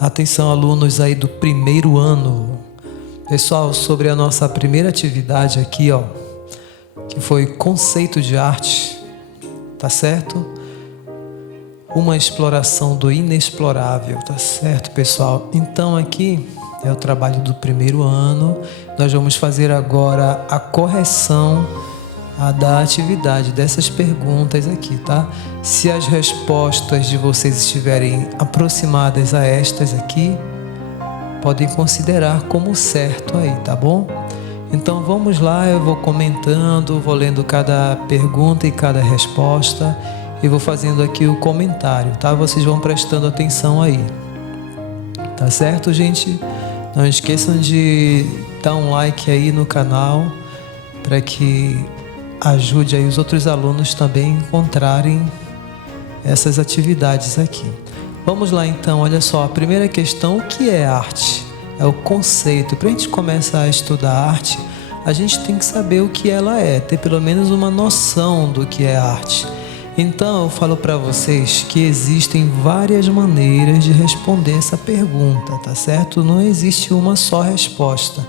Atenção, alunos aí do primeiro ano. Pessoal, sobre a nossa primeira atividade aqui, que foi conceito de arte, tá certo? Uma exploração do inexplorável, tá certo, pessoal? Então aqui é o trabalho do primeiro ano. Nós vamos fazer agora a correção da atividade dessas perguntas aqui, tá? Se as respostas de vocês estiverem aproximadas a estas aqui, podem considerar como certo aí, tá bom? Então vamos lá, eu vou comentando, vou lendo cada pergunta e cada resposta e vou fazendo aqui o comentário, tá? Vocês vão prestando atenção aí. Tá certo, gente? Não esqueçam de dar um like aí no canal para que ajude aí os outros alunos também a encontrarem essas atividades aqui. Vamos lá então, olha só, a primeira questão: o que é arte? É o conceito. Para a gente começar a estudar arte, a gente tem que saber o que ela é, ter pelo menos uma noção do que é arte. Então eu falo para vocês que existem várias maneiras de responder essa pergunta, tá certo? Não existe uma só resposta.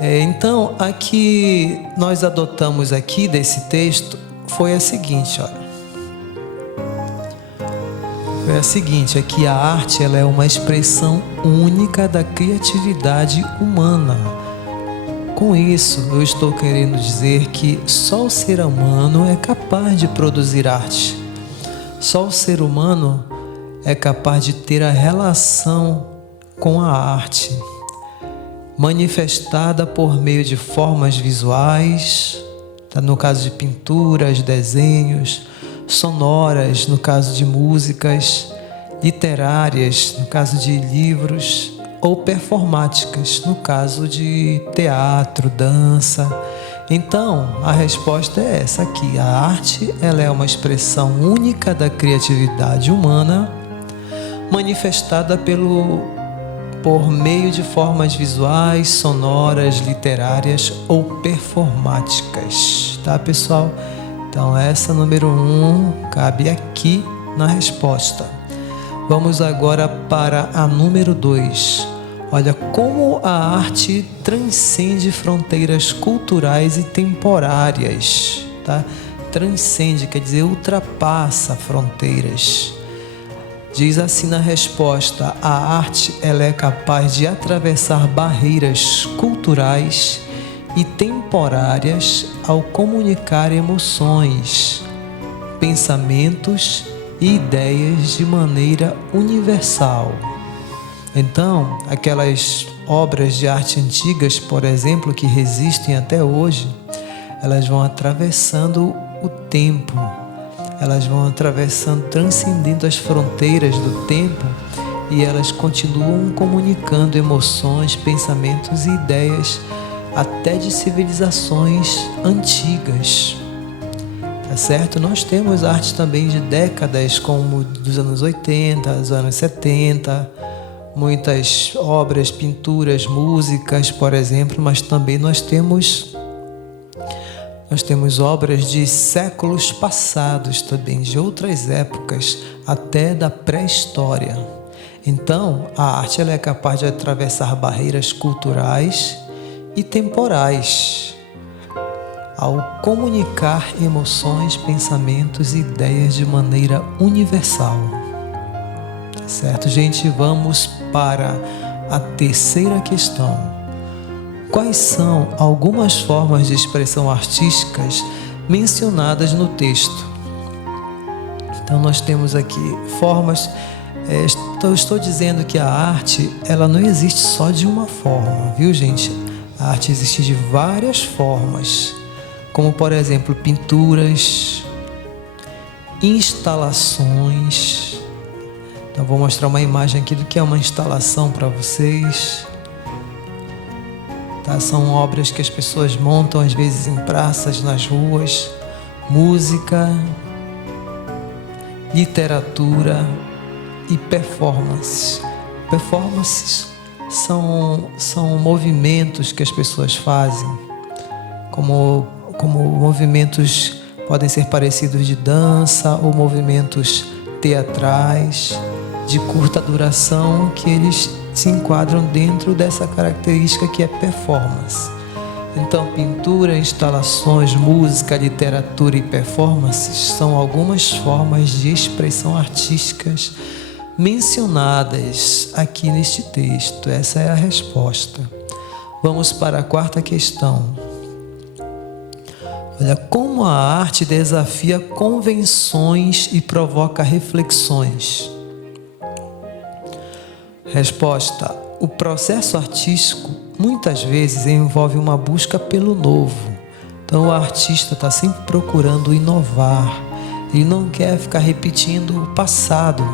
Então, a que nós adotamos aqui desse texto foi a seguinte, olha. Foi a seguinte, é que a arte ela é uma expressão única da criatividade humana. Com isso, eu estou querendo dizer que só o ser humano é capaz de produzir arte. Só o ser humano é capaz de ter a relação com a arte, manifestada por meio de formas visuais, no caso de pinturas, desenhos, sonoras, no caso de músicas, literárias, no caso de livros, ou performáticas, no caso de teatro, dança. Então, a resposta é essa aqui. A arte ela é uma expressão única da criatividade humana, manifestada por meio de formas visuais, sonoras, literárias ou performáticas. Tá, pessoal? Então, essa número 1 cabe aqui na resposta. Vamos agora para a número 2. Olha, como a arte transcende fronteiras culturais e temporárias. Tá? Transcende, quer dizer, ultrapassa fronteiras. Diz assim na resposta: a arte ela é capaz de atravessar barreiras culturais e temporárias ao comunicar emoções, pensamentos e ideias de maneira universal. Então, aquelas obras de arte antigas, por exemplo, que resistem até hoje, elas vão atravessando o tempo. Elas vão atravessando, transcendendo as fronteiras do tempo e elas continuam comunicando emoções, pensamentos e ideias até de civilizações antigas. Tá certo? Nós temos arte também de décadas, como dos anos 80, dos anos 70, muitas obras, pinturas, músicas, por exemplo, mas também nós temos obras de séculos passados também, de outras épocas, até da pré-história. Então, a arte ela é capaz de atravessar barreiras culturais e temporais, ao comunicar emoções, pensamentos e ideias de maneira universal. Tá certo, gente? Vamos para a terceira questão. Quais são algumas formas de expressão artísticas mencionadas no texto? Então nós temos aqui formas. Estou dizendo que a arte ela não existe só de uma forma, viu, gente? A arte existe de várias formas, como por exemplo pinturas, instalações. Então vou mostrar uma imagem aqui do que é uma instalação para vocês. Tá? São obras que as pessoas montam às vezes em praças, nas ruas. Música, literatura e performance. Performances são movimentos que as pessoas fazem, como movimentos podem ser parecidos de dança ou movimentos teatrais, de curta duração que eles se enquadram dentro dessa característica que é performance. Então, pintura, instalações, música, literatura e performances são algumas formas de expressão artísticas mencionadas aqui neste texto. Essa é a resposta. Vamos para a quarta questão. Olha, como a arte desafia convenções e provoca reflexões? Resposta: o processo artístico muitas vezes envolve uma busca pelo novo. Então o artista está sempre procurando inovar. Ele não quer ficar repetindo o passado.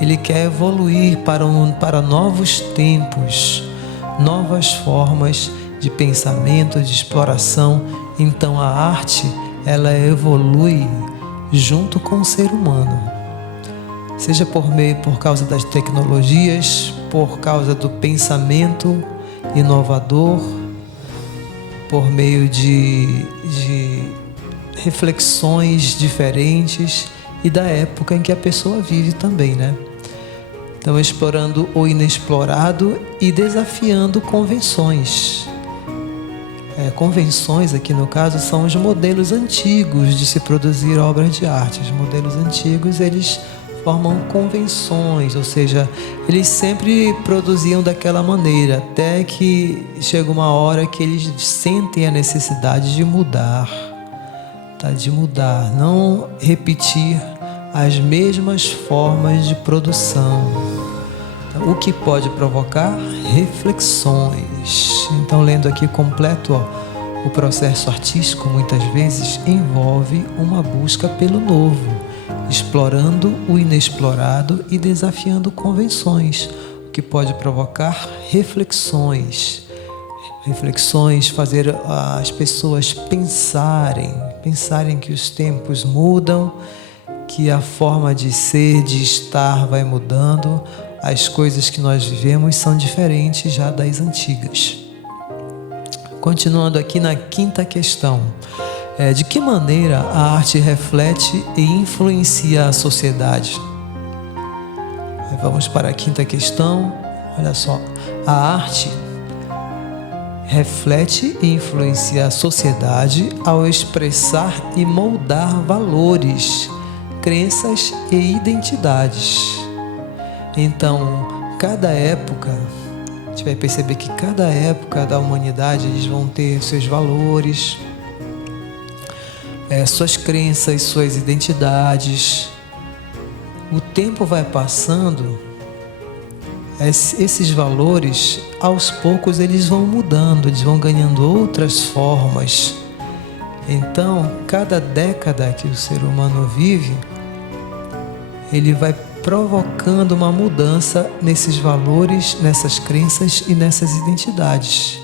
Ele quer evoluir para novos tempos, novas formas de pensamento, de exploração. Então a arte, ela evolui junto com o ser humano. Seja por causa das tecnologias, por causa do pensamento inovador, por meio de reflexões diferentes e da época em que a pessoa vive também, né? Então, explorando o inexplorado e desafiando convenções. Convenções, aqui no caso, são os modelos antigos de se produzir obras de arte. Os modelos antigos, eles formam convenções, ou seja, eles sempre produziam daquela maneira, até que chega uma hora que eles sentem a necessidade de mudar, tá? De mudar, não repetir as mesmas formas de produção. Então, o que pode provocar reflexões. Então, lendo aqui completo, o processo artístico muitas vezes envolve uma busca pelo novo, explorando o inexplorado e desafiando convenções, o que pode provocar reflexões. Reflexões, fazer as pessoas pensarem que os tempos mudam, que a forma de ser, de estar vai mudando, as coisas que nós vivemos são diferentes já das antigas. Continuando aqui na quinta questão. De que maneira a arte reflete e influencia a sociedade? Vamos para a quinta questão. Olha só. A arte reflete e influencia a sociedade ao expressar e moldar valores, crenças e identidades. Então, cada época, a gente vai perceber que cada época da humanidade, eles vão ter seus valores, suas crenças, suas identidades. O tempo vai passando, esses valores, aos poucos, eles vão mudando, eles vão ganhando outras formas. Então, cada década que o ser humano vive, ele vai provocando uma mudança nesses valores, nessas crenças e nessas identidades.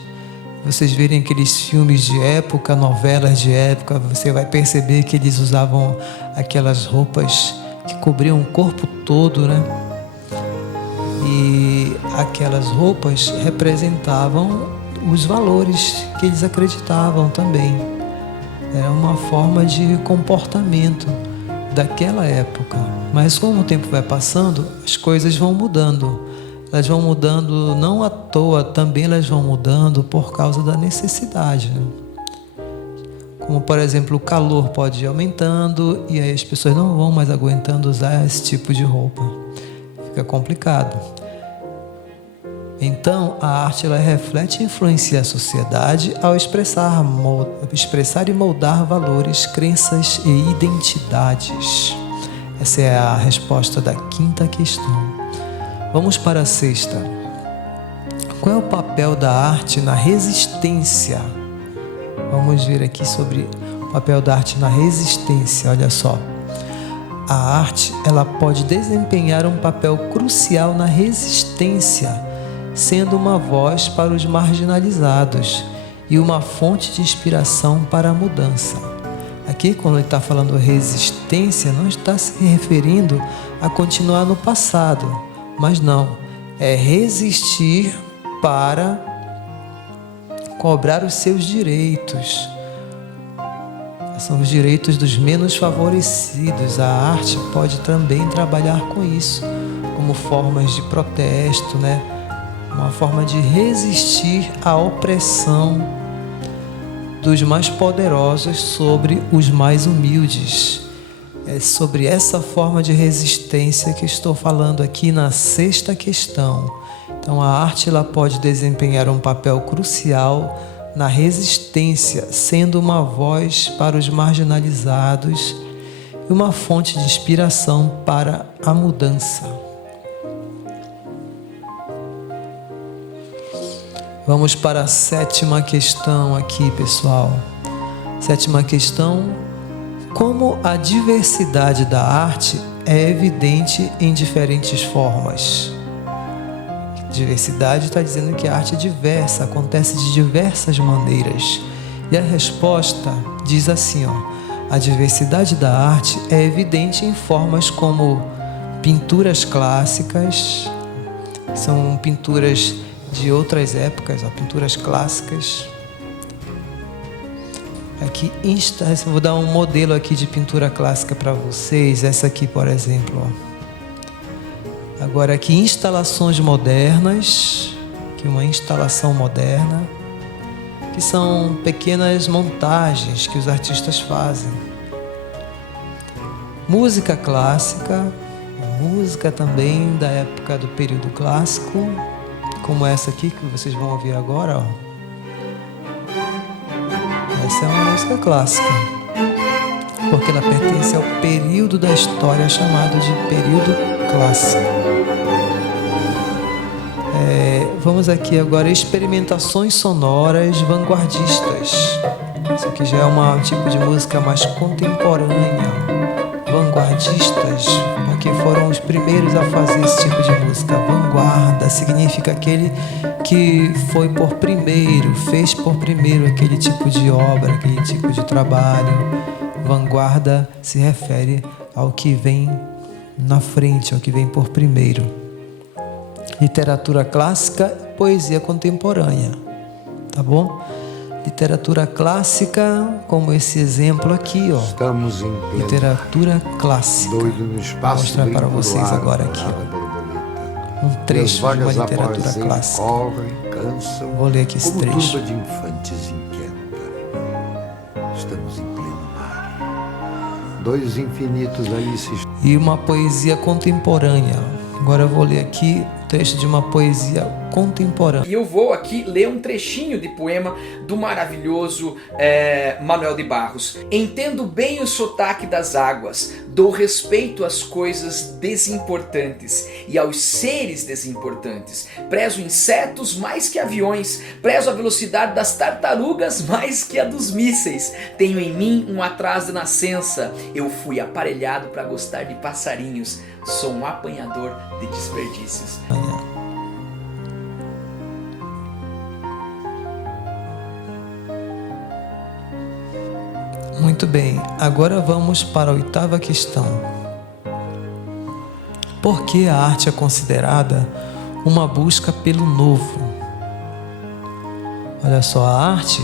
Vocês verem aqueles filmes de época, novelas de época, você vai perceber que eles usavam aquelas roupas que cobriam o corpo todo, né? E aquelas roupas representavam os valores que eles acreditavam também. Era uma forma de comportamento daquela época. Mas como o tempo vai passando, as coisas vão mudando. Elas vão mudando não à toa, também elas vão mudando por causa da necessidade, né? Como, por exemplo, o calor pode ir aumentando e aí as pessoas não vão mais aguentando usar esse tipo de roupa. Fica complicado. Então, a arte, ela reflete e influencia a sociedade ao expressar e moldar valores, crenças e identidades. Essa é a resposta da quinta questão. Vamos para a sexta. Qual é o papel da arte na resistência? Vamos ver aqui sobre o papel da arte na resistência. Olha só. A arte, ela pode desempenhar um papel crucial na resistência, sendo uma voz para os marginalizados e uma fonte de inspiração para a mudança. Aqui, quando ele está falando resistência, não está se referindo a continuar no passado, mas não, é resistir para cobrar os seus direitos. São os direitos dos menos favorecidos. A arte pode também trabalhar com isso, como formas de protesto, né? Uma forma de resistir à opressão dos mais poderosos sobre os mais humildes. É sobre essa forma de resistência que estou falando aqui na sexta questão. Então a arte ela pode desempenhar um papel crucial na resistência, sendo uma voz para os marginalizados e uma fonte de inspiração para a mudança. Vamos para a sétima questão aqui, pessoal. Sétima questão: como a diversidade da arte é evidente em diferentes formas? Diversidade está dizendo que a arte é diversa, acontece de diversas maneiras. E a resposta diz assim, a diversidade da arte é evidente em formas como pinturas clássicas, são pinturas de outras épocas, pinturas clássicas. Aqui, eu vou dar um modelo aqui de pintura clássica para vocês, essa aqui, por exemplo. Agora aqui, instalações modernas, aqui uma instalação moderna, que são pequenas montagens que os artistas fazem. Música clássica, música também da época do período clássico, como essa aqui que vocês vão ouvir agora, Essa é uma música clássica, porque ela pertence ao período da história chamado de período clássico. Vamos aqui agora, experimentações sonoras vanguardistas. Isso aqui já é um tipo de música mais contemporânea. Vanguardistas, porque foram os primeiros a fazer esse tipo de música. Vanguarda significa aquele que foi por primeiro, fez por primeiro aquele tipo de obra, aquele tipo de trabalho. Vanguarda se refere ao que vem na frente, ao que vem por primeiro. Literatura clássica, poesia contemporânea, tá bom? Literatura clássica, como esse exemplo aqui, Estamos em pleno literatura clássica. doido no espaço. Vou mostrar para vocês agora aqui. Um trecho de uma literatura clássica. Correm, cansam, vou ler aqui esse como trecho. turba de infantes inquieta. Estamos em pleno mar. Dois infinitos ali se... E uma poesia contemporânea. Agora eu vou ler aqui o trecho de uma poesia contemporânea. E eu vou aqui ler um trechinho de poema do maravilhoso Manuel de Barros. Entendo bem o sotaque das águas, dou respeito às coisas desimportantes e aos seres desimportantes. Prezo insetos mais que aviões, prezo a velocidade das tartarugas mais que a dos mísseis. Tenho em mim um atraso de nascença, eu fui aparelhado para gostar de passarinhos, sou um apanhador de desperdícios. Muito bem, agora vamos para a oitava questão. Por que a arte é considerada uma busca pelo novo? Olha só, a arte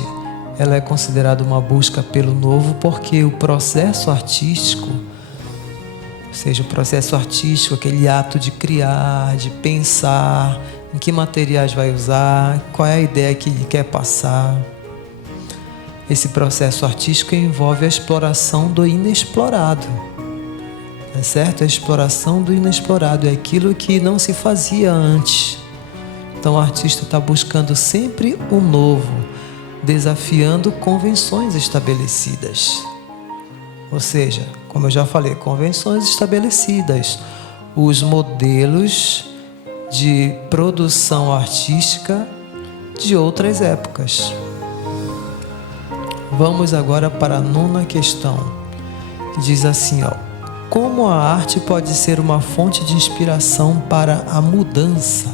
ela é considerada uma busca pelo novo porque o processo artístico, ou seja, o processo artístico, aquele ato de criar, de pensar, em que materiais vai usar, qual é a ideia que ele quer passar. Esse processo artístico envolve a exploração do inexplorado. É certo? A exploração do inexplorado é aquilo que não se fazia antes. Então o artista está buscando sempre o novo, desafiando convenções estabelecidas. Ou seja, como eu já falei, convenções estabelecidas, os modelos de produção artística de outras épocas. Vamos agora para a nona questão, que diz assim, como a arte pode ser uma fonte de inspiração para a mudança?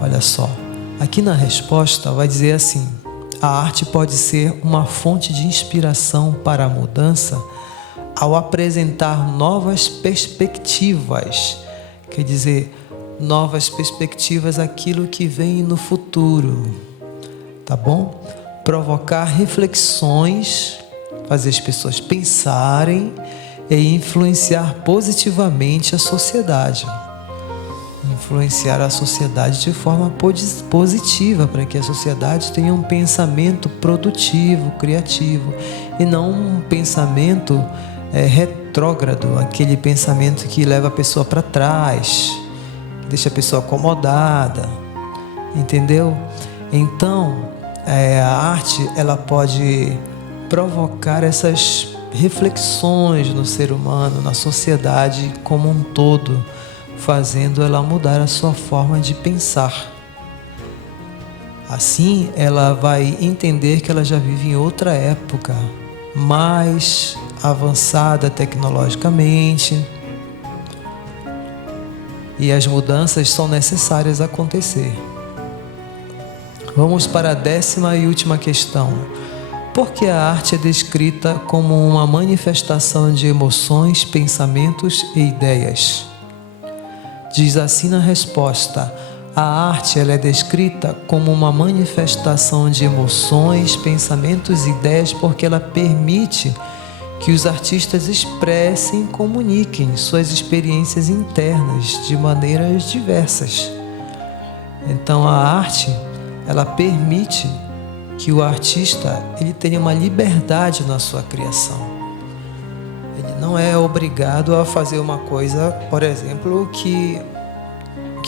Olha só, aqui na resposta vai dizer assim, a arte pode ser uma fonte de inspiração para a mudança ao apresentar novas perspectivas, quer dizer, novas perspectivas, aquilo que vem no futuro, tá bom? Provocar reflexões, fazer as pessoas pensarem e influenciar positivamente a sociedade. Influenciar a sociedade de forma positiva, para que a sociedade tenha um pensamento produtivo, criativo, e não um pensamento retrógrado, aquele pensamento que leva a pessoa para trás, que deixa a pessoa acomodada, entendeu? Então, a arte, ela pode provocar essas reflexões no ser humano, na sociedade como um todo, fazendo ela mudar a sua forma de pensar. Assim, ela vai entender que ela já vive em outra época, mais avançada tecnologicamente, e as mudanças são necessárias acontecer. Vamos para a 10ª e última questão. Por que a arte é descrita como uma manifestação de emoções, pensamentos e ideias? Diz assim na resposta: a arte ela é descrita como uma manifestação de emoções, pensamentos e ideias porque ela permite que os artistas expressem e comuniquem suas experiências internas de maneiras diversas. Então a arte, ela permite que o artista ele tenha uma liberdade na sua criação. Ele não é obrigado a fazer uma coisa, por exemplo, que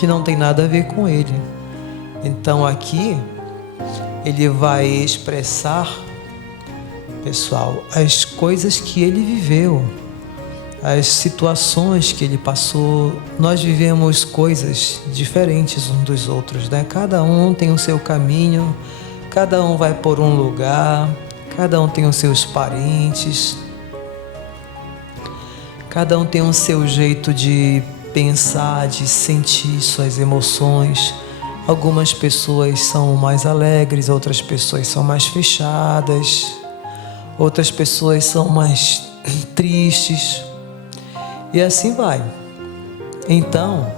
não tem nada a ver com ele. Então aqui ele vai expressar, pessoal, as coisas que ele viveu, as situações que ele passou. Nós vivemos coisas diferentes uns dos outros, né? Cada um tem o seu caminho, cada um vai por um lugar, cada um tem os seus parentes, cada um tem o seu jeito de pensar, de sentir suas emoções. Algumas pessoas são mais alegres, outras pessoas são mais fechadas, outras pessoas são mais tristes, e assim vai. Então,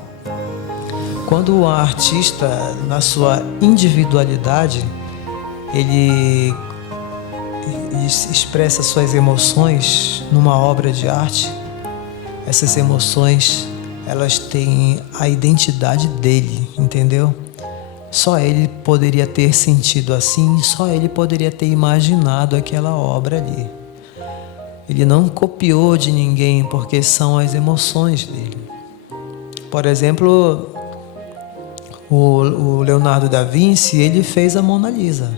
quando o artista, na sua individualidade, ele expressa suas emoções numa obra de arte, essas emoções, elas têm a identidade dele, entendeu? Só ele poderia ter sentido assim, só ele poderia ter imaginado aquela obra ali. Ele não copiou de ninguém, porque são as emoções dele. Por exemplo, o Leonardo da Vinci, ele fez a Mona Lisa.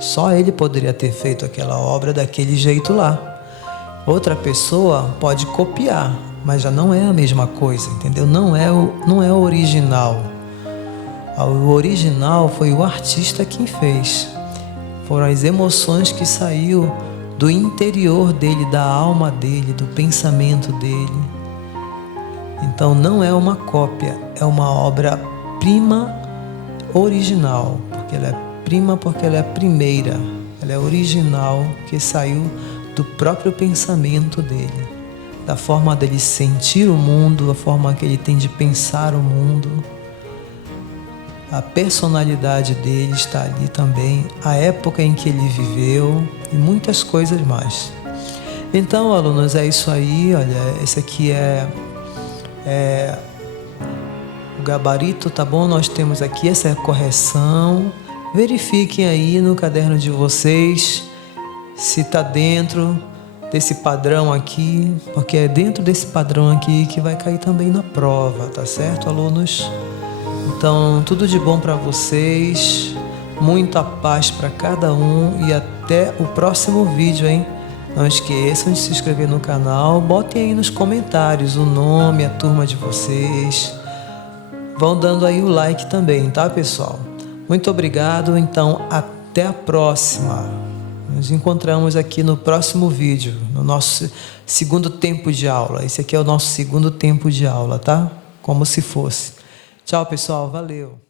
Só ele poderia ter feito aquela obra daquele jeito lá. Outra pessoa pode copiar, mas já não é a mesma coisa, entendeu? Não é o original. O original foi o artista quem fez. Foram as emoções que saiu do interior dele, da alma dele, do pensamento dele. Então não é uma cópia, é uma obra-prima original, porque ela é prima, porque ela é a primeira, ela é original, que saiu do próprio pensamento dele, da forma dele sentir o mundo, a forma que ele tem de pensar o mundo. A personalidade dele está ali também, a época em que ele viveu e muitas coisas mais. Então, alunos, é isso aí. Olha, esse aqui é o gabarito, tá bom? Nós temos aqui essa correção. Verifiquem aí no caderno de vocês se está dentro desse padrão aqui, porque é dentro desse padrão aqui que vai cair também na prova, tá certo, alunos? Então, tudo de bom para vocês, muita paz para cada um e até o próximo vídeo, hein? Não esqueçam de se inscrever no canal, botem aí nos comentários o nome, a turma de vocês. Vão dando aí o like também, tá, pessoal? Muito obrigado, então até a próxima. Nos encontramos aqui no próximo vídeo, no nosso segundo tempo de aula. Esse aqui é o nosso segundo tempo de aula, tá? Como se fosse. Tchau, pessoal. Valeu.